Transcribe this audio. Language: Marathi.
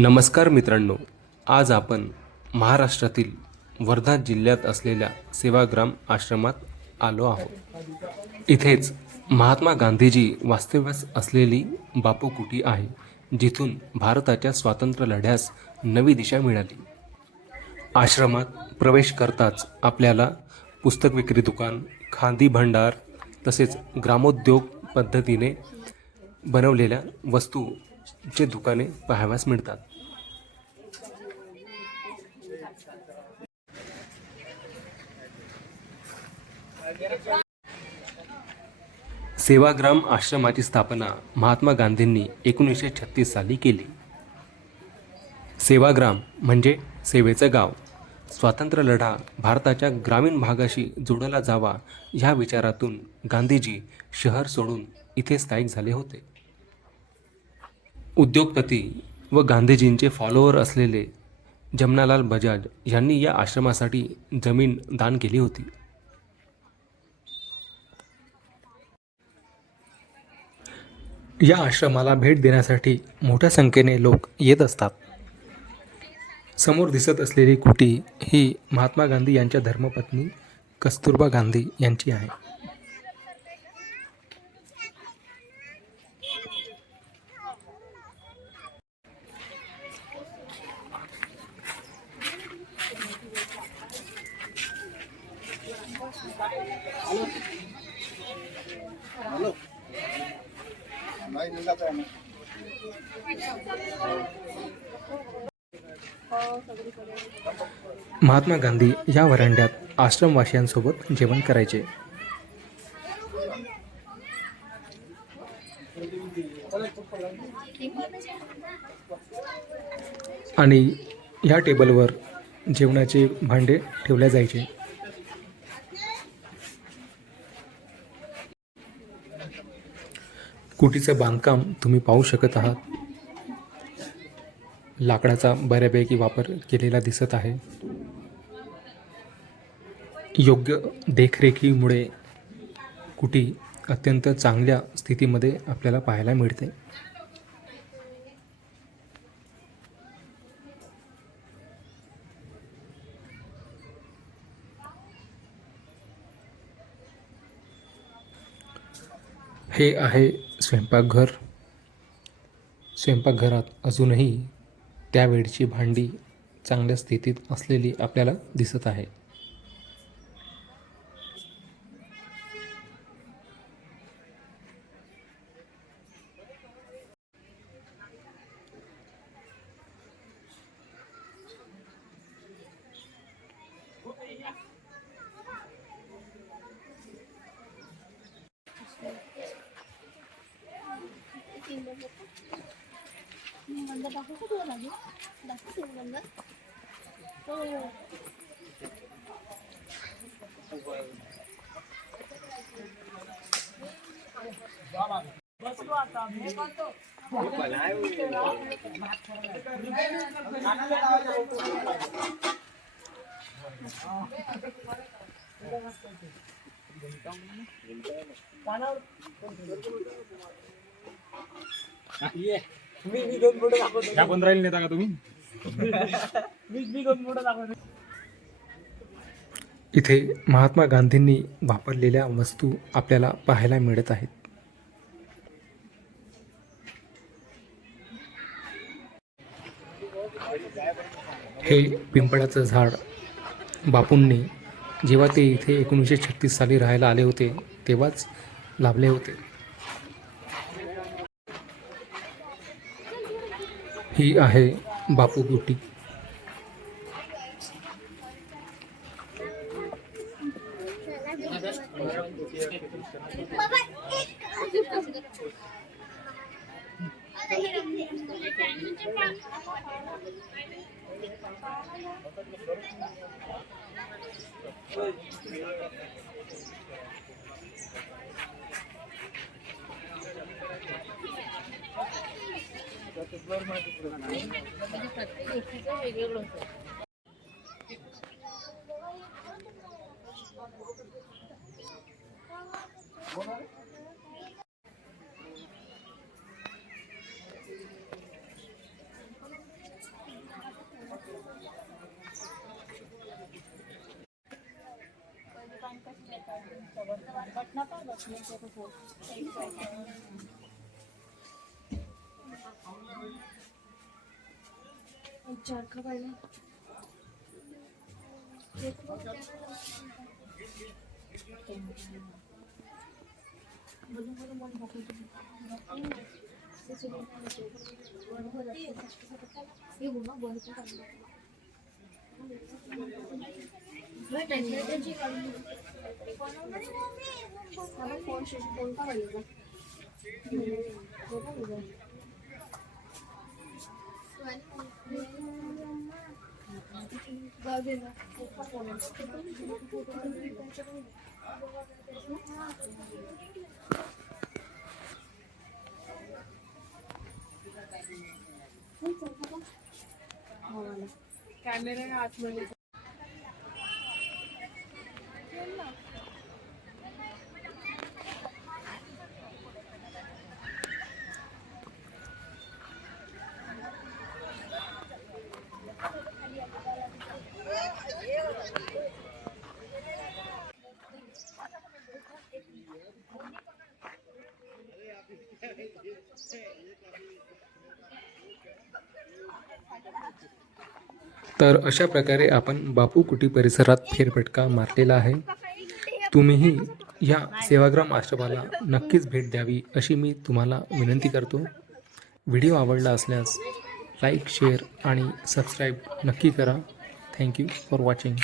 नमस्कार मित्रांनो, आज आपण महाराष्ट्रातील वर्धा जिल्ह्यात असलेल्या सेवाग्राम आश्रमात आलो आहोत. इथेच महात्मा गांधीजी वास्तव्यास असलेली बापू कुटी आहे, जिथून भारताच्या स्वातंत्र्य लढ्यास नवी दिशा मिळाली. आश्रमात प्रवेश करताच आपल्याला पुस्तक विक्री दुकान, खादी भंडार तसेच ग्रामोद्योग पद्धतीने बनवलेल्या वस्तूचे दुकाने पाहावयास मिळतात. सेवाग्राम आश्रमाची स्थापना महात्मा गांधींनी 1936 साली केली. सेवाग्राम म्हणजे सेवेचं गाव. स्वातंत्र्य लढा भारताच्या ग्रामीण भागाशी जोडला जावा ह्या विचारातून गांधीजी शहर सोडून इथे स्थायिक झाले होते. उद्योगपती व गांधीजींचे फॉलोअर असलेले जमनालाल बजाज यांनी या आश्रमासाठी जमीन दान केली होती. या आश्रमाला भेट देण्यासाठी मोठ्या संख्येने लोक येत असतात. समोर दिसत असलेली कुटी ही महात्मा गांधी यांच्या धर्मपत्नी कस्तुरबा गांधी यांची आहे. महात्मा गांधी या व्हरांड्यात आश्रमवासियांसोबत जेवण करायचे. आणि या टेबलवर जेवणाचे भांडे ठेवले जायचे. कुटीचं बांधकाम तुम्ही पाहू शकत आहात. लाकडाचा बऱ्यापैकी वापर केलेला दिसत आहे. योग्य देखरेखीमुळे कुटी अत्यंत चांगल्या स्थितीमध्ये आपल्याला पाहायला मिळते. हे आहे स्वयंपाकघर. स्वयंपाकघरात अजूनही त्यावेळची भांडी चांगल्या स्थितीत असलेली आपल्याला दिसत आहे. इथे महात्मा गांधींनी वापरलेल्या वस्तू आपल्याला पाहायला मिळत आहेत. हे पिंपळाचं झाड बापूंनी जेव्हा ते इथे 1936 साली राहायला आले होते तेव्हाच लाभले होते. ही आहे बापू कुटी. चरखा पाहिजे फोन का पाहिजे कॅमेरा आतमध्ये तर अशा प्रकारे आपण बापू कुटी परिसरात फेरफटका मारलेला आहे. तुम्हीही या सेवाग्राम आश्रमाला नक्कीच भेट द्यावी अशी मी तुम्हाला विनंती करतो. व्हिडिओ आवडला असल्यास लाईक, शेअर आणि सबस्क्राईब नक्की करा. Thank you for watching.